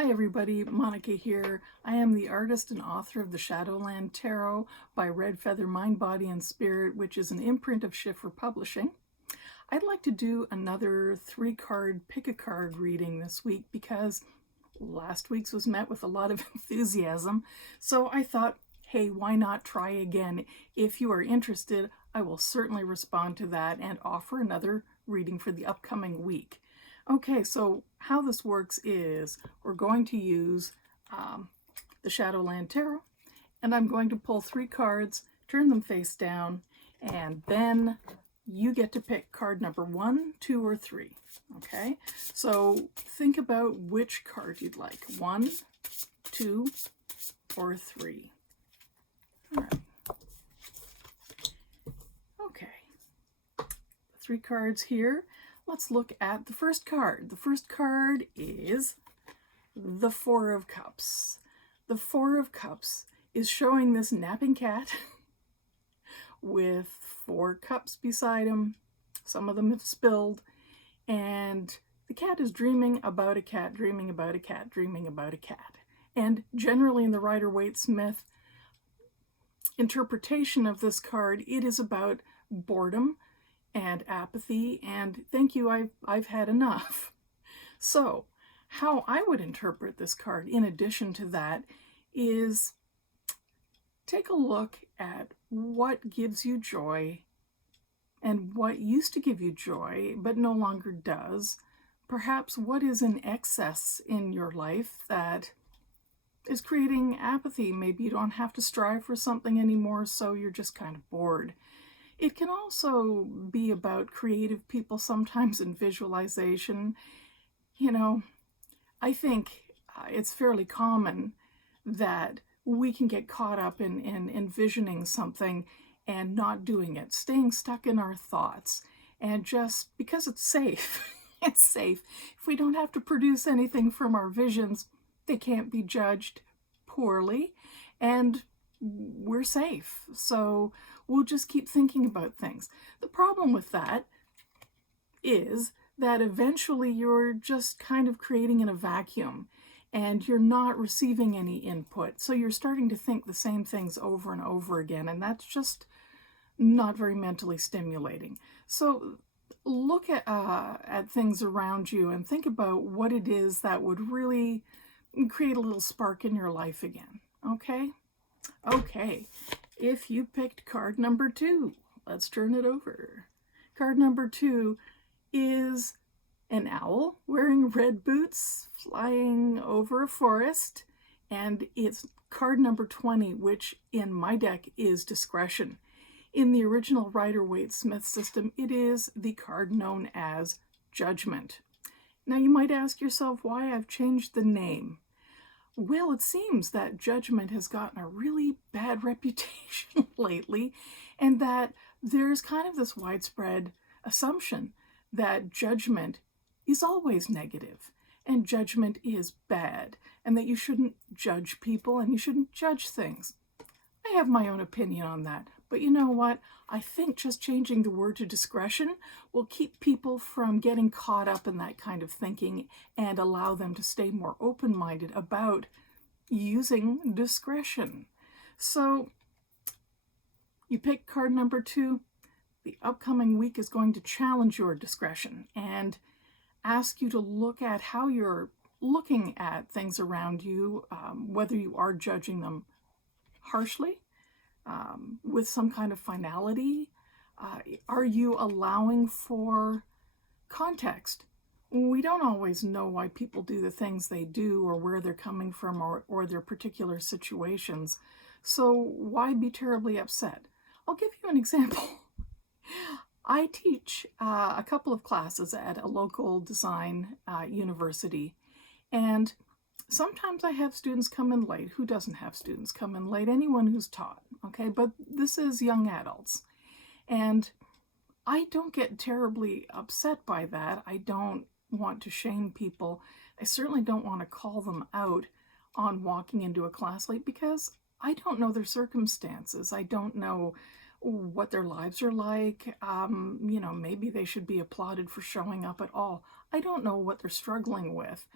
Hi everybody, Monica here. I am the artist and author of the Shadowland Tarot by Red Feather Mind, Body, and Spirit, which is an imprint of Schiffer Publishing. I'd like to do another 3-card pick-a-card reading this week because last week's was met with a lot of enthusiasm. So I thought, hey, why not try again? If you are interested, I will certainly respond to that and offer another reading for the upcoming week. Okay, so how this works is we're going to use the Shadowland Tarot, and I'm going to pull 3 cards, turn them face down, and then you get to pick card number 1, 2, or 3. Okay, so think about which card you'd like, 1, 2, or 3. All right. Okay, 3 cards here. Let's look at the first card. The first card is the 4 of Cups. The 4 of Cups is showing this napping cat with 4 cups beside him. Some of them have spilled. And the cat is dreaming about a cat, dreaming about a cat, dreaming about a cat. And generally in the Rider-Waite-Smith interpretation of this card, it is about boredom and apathy, and thank you, I've had enough. So how I would interpret this card in addition to that is take a look at what gives you joy and what used to give you joy but no longer does. Perhaps what is in excess in your life that is creating apathy. Maybe you don't have to strive for something anymore, so you're just kind of bored. It can also be about creative people sometimes in visualization. You know, I think it's fairly common that we can get caught up in envisioning something and not doing it, staying stuck in our thoughts, and just because it's safe, it's safe. If we don't have to produce anything from our visions, they can't be judged poorly, and we're safe. So we'll just keep thinking about things. The problem with that is that eventually you're just kind of creating in a vacuum and you're not receiving any input. So you're starting to think the same things over and over again, and that's just not very mentally stimulating. So look at things around you and think about what it is that would really create a little spark in your life again. Okay? Okay, if you picked card number 2, let's turn it over. Card number 2 is an owl wearing red boots flying over a forest, and it's card number 20, which in my deck is discretion. In the original Rider-Waite-Smith system, it is the card known as judgment. Now you might ask yourself why I've changed the name. Well, it seems that judgment has gotten a really bad reputation lately, and that there's kind of this widespread assumption that judgment is always negative, and judgment is bad, and that you shouldn't judge people and you shouldn't judge things. I have my own opinion on that, but you know what? I think just changing the word to discretion will keep people from getting caught up in that kind of thinking and allow them to stay more open-minded about using discretion. So you pick card number 2. The upcoming week is going to challenge your discretion and ask you to look at how you're looking at things around you, whether you are judging them harshly, with some kind of finality. Are you allowing for context? We don't always know why people do the things they do or where they're coming from or their particular situations. So why be terribly upset? I'll give you an example. I teach a couple of classes at a local design university, and sometimes I have students come in late. Who doesn't have students come in late? Anyone who's taught, okay? But this is young adults. And I don't get terribly upset by that. I don't want to shame people. I certainly don't want to call them out on walking into a class late because I don't know their circumstances. I don't know what their lives are like. Maybe they should be applauded for showing up at all. I don't know what they're struggling with.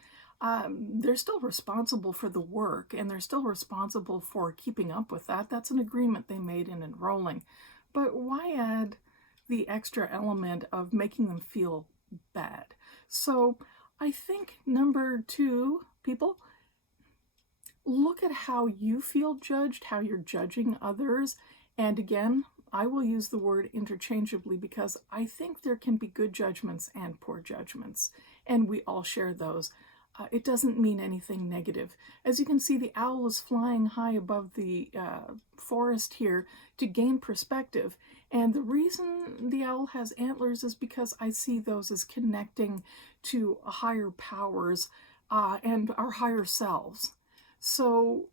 they're still responsible for the work, and they're still responsible for keeping up with that. That's an agreement they made in enrolling. But why add the extra element of making them feel bad? So I think number 2, people, look at how you feel judged, how you're judging others. And again, I will use the word interchangeably because I think there can be good judgments and poor judgments, and we all share those. It doesn't mean anything negative. As you can see, the owl is flying high above the forest here to gain perspective. And the reason the owl has antlers is because I see those as connecting to higher powers and our higher selves. So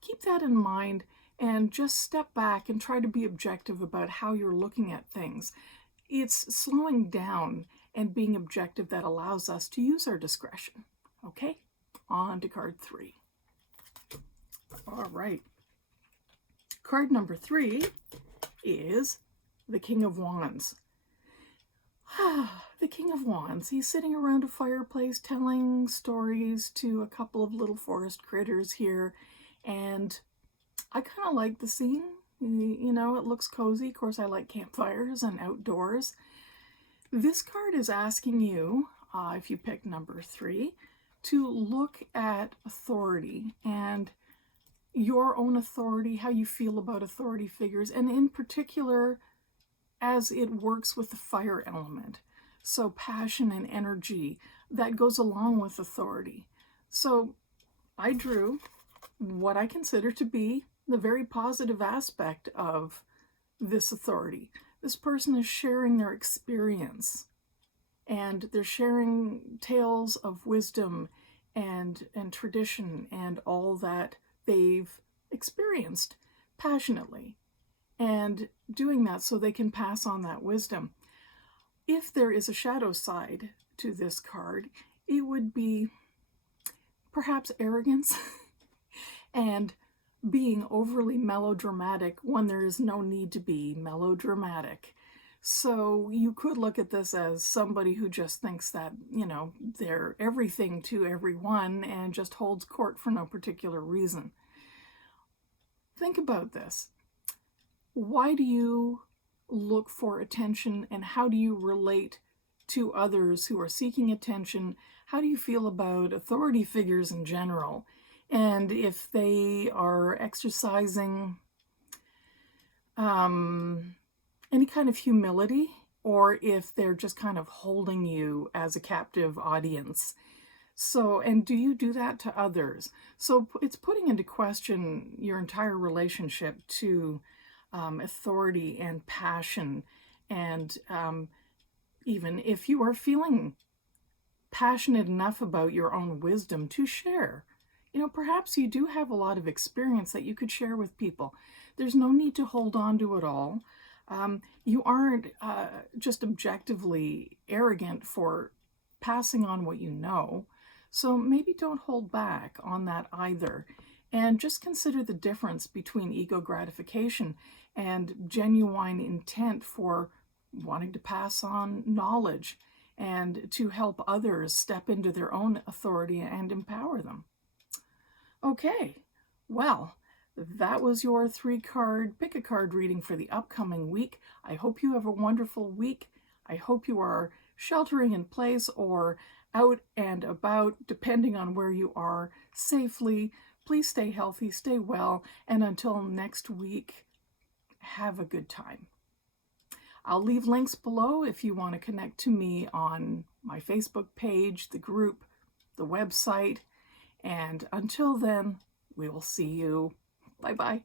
keep that in mind and just step back and try to be objective about how you're looking at things. It's slowing down and being objective that allows us to use our discretion. Okay, on to card 3. All right. Card number 3 is the King of Wands. The King of Wands, he's sitting around a fireplace telling stories to a couple of little forest critters here, and I kind of like the scene. You know, it looks cozy. Of course, I like campfires and outdoors. This card is asking you, if you pick number 3, to look at authority and your own authority, how you feel about authority figures, and in particular, as it works with the fire element. So passion and energy that goes along with authority. So I drew what I consider to be the very positive aspect of this authority. This person is sharing their experience, and they're sharing tales of wisdom and tradition and all that they've experienced passionately, and doing that so they can pass on that wisdom. If there is a shadow side to this card, it would be perhaps arrogance and being overly melodramatic when there is no need to be melodramatic. So you could look at this as somebody who just thinks that, you know, they're everything to everyone and just holds court for no particular reason. Think about this. Why do you look for attention, and how do you relate to others who are seeking attention? How do you feel about authority figures in general? And if they are exercising any kind of humility, or if they're just kind of holding you as a captive audience. So, and do you do that to others? So it's putting into question your entire relationship to authority and passion. And even if you are feeling passionate enough about your own wisdom to share, you know, perhaps you do have a lot of experience that you could share with people. There's no need to hold on to it all. You aren't just objectively arrogant for passing on what you know. So maybe don't hold back on that either. And just consider the difference between ego gratification and genuine intent for wanting to pass on knowledge and to help others step into their own authority and empower them. Okay, well, that was your 3-card pick a card reading for the upcoming week. I hope you have a wonderful week. I hope you are sheltering in place or out and about, depending on where you are, safely. Please stay healthy, stay well, and until next week, have a good time. I'll leave links below if you want to connect to me on my Facebook page, the group, the website, and until then, we will see you. Bye-bye.